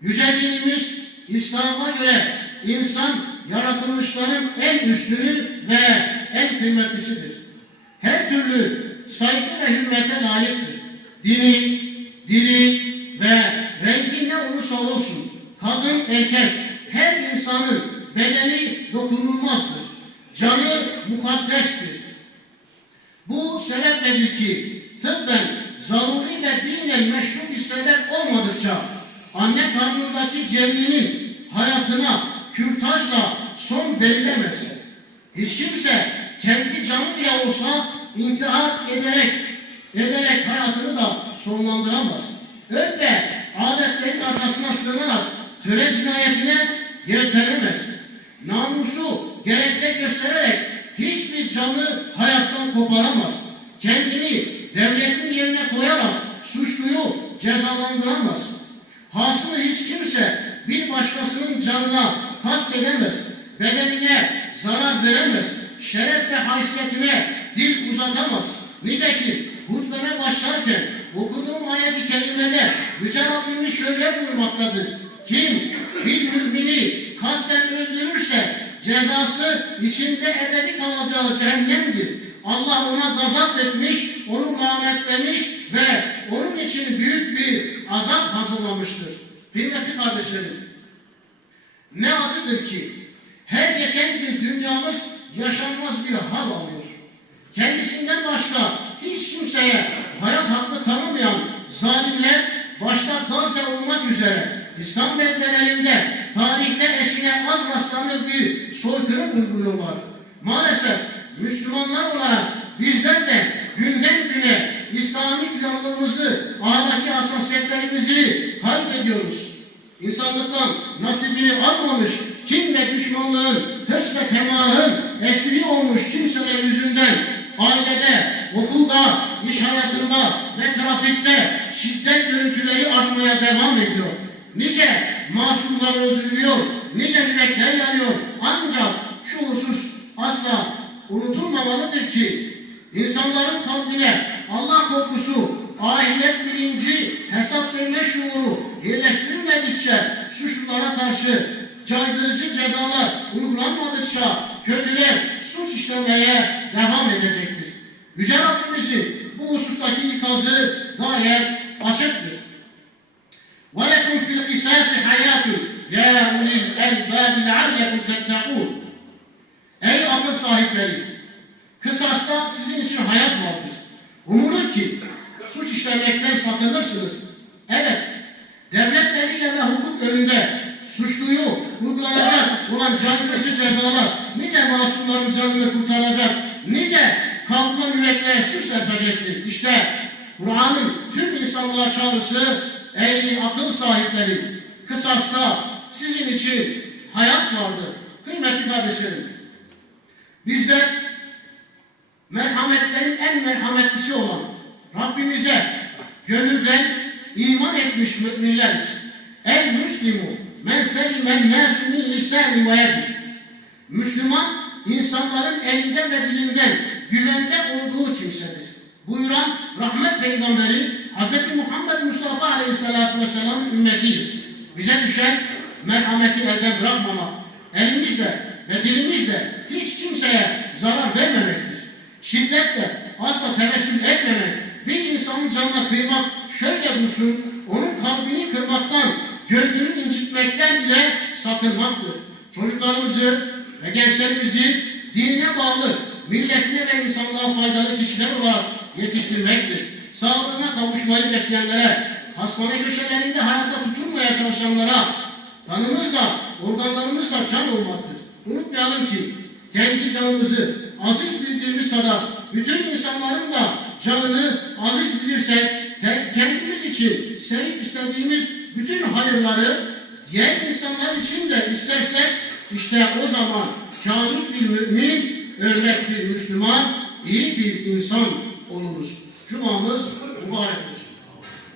Yüce dinimiz İslam'a göre insan yaratılmışların en üstünü ve en kıymetlisidir. Her türlü saygı ve hürmete layıktır. Dini, dili ve rengi ne olursa olsun, kadın, erkek, her insanın bedeni dokunulmazdır. Canı mukaddestir. Bu sebepledir ki tıbben zaruri ve dinen meşru hisseler olmadıkça anne karnındaki cenninin hayatına kürtajla son verilemez. Hiç kimse kendi canı bile olsa intihar ederek ederek hayatını da sonlandıramaz. Ve adetlerin arkasına sığınarak töre cinayetine yeltenemez. Namusu gerekçe göstererek hiçbir canlı hayattan koparamaz. Kendini devletin yerine koyarak suçluyu cezalandıramaz. Hasılı hiç kimse bir başkasının canına kast edemez. Bedenine zarar veremez. Şeref ve haysiyetine dil uzatamaz. Nitekim hutbeme başlarken okuduğum ayet-i kerimede Yüce Rabbimiz şöyle buyurmaktadır. Kim bir mümini kasten öldürürse cezası içinde ebedi kalacağı cehennemdir. Allah ona gazap etmiş, onu lanetlemiş ve onun için büyük bir azap hazırlamıştır. Kıymetli kardeşlerim, ne acıdır ki her geçen gün dünyamız yaşanmaz bir hal alıyor. Kendisinden başka hiç kimseye hayat hakkı tanımayan zalimler başta Gazze olmak üzere İslam beldelerinde tarihte eşine az rastlanır bir soykırım uyguluyorlar. Maalesef Müslümanlar olarak bizler de günden İslami planlılığımızı, ahlaki hassasiyetlerimizi kaybediyoruz. İnsanlıktan nasibini almamış, kin ve düşmanlığın, hırs ve temahın esiri olmuş kimseler yüzünden ailede, okulda, iş hayatında ve trafikte şiddet görüntüleri artmaya devam ediyor. Nice masumlar öldürülüyor, nice yürekler yanıyor. Ancak şu husus asla unutulmamalıdır ki insanların kalbine Allah korkusu, ahiret bilinci, hesaplenme şuuru yerleştirilmedikçe suçlulara karşı caydırıcı cezalar uygulanmadıkça kötüler suç işlemeye devam edecektir. Yüce Rabbimizin bu husustaki ikazı gayet açıktır. وَلَكُمْ فِي الْقِسَاسِ حَيَاتٌ يَا اُلِي الْاَلْبَابِ لَعَلَّكُمْ تَتَّقُونَ Ey akıl sahipleri! Kısasta sizin için hayat vardır. Umulur ki suç işlemekten sakınırsınız. Evet, devletleriyle ve hukuk önünde suçluyu uygulanacak olan caydırıcı cezalar nice masumların canını kurtaracak, nice kalkman yüreklere su serpecektir. İşte Kur'an'ın tüm insanlığa çağrısı ey akıl sahipleri kısasta sizin için hayat vardır. Kıymetli kardeşlerim, bizler merhametlerin en merhametlisi olan Rabbimize gönülden iman etmiş müminleriz. El Müslimu men selimen nâsü min lisâni ve yedi. Müslüman insanların elinden ve dilinden güvende olduğu kimsedir. Buyuran rahmet peygamberi Hz. Muhammed Mustafa Aleyhisselatü Vesselam ümmetiyiz. Bize düşen merhameti elden bırakmamak, elimizle ve dilimizle hiç kimseye zarar vermemektir. Şiddetle asla tevessül etmemek, bir insanın canına kıymak şöyle dursun, onun kalbini kırmaktan, gönlünü incitmekten bile sakınmaktır. Çocuklarımızı ve gençlerimizi dinine bağlı, milletine ve insanlığa faydalı kişiler olarak yetiştirmektir. Sağlığına kavuşmayı bekleyenlere, hastane köşelerinde hayata tutunmaya çalışanlara, kanımızla, organlarımızla can olmaktır. Unutmayalım ki kendi canımızı aziz bildiğimiz kadar bütün insanların da canını aziz bilirsek ke- kendimiz için sevip istediğimiz bütün hayırları diğer insanlar için de istersek işte o zaman kamil bir mümin, örnek bir Müslüman, iyi bir insan oluruz. Cumamız mübarek olsun.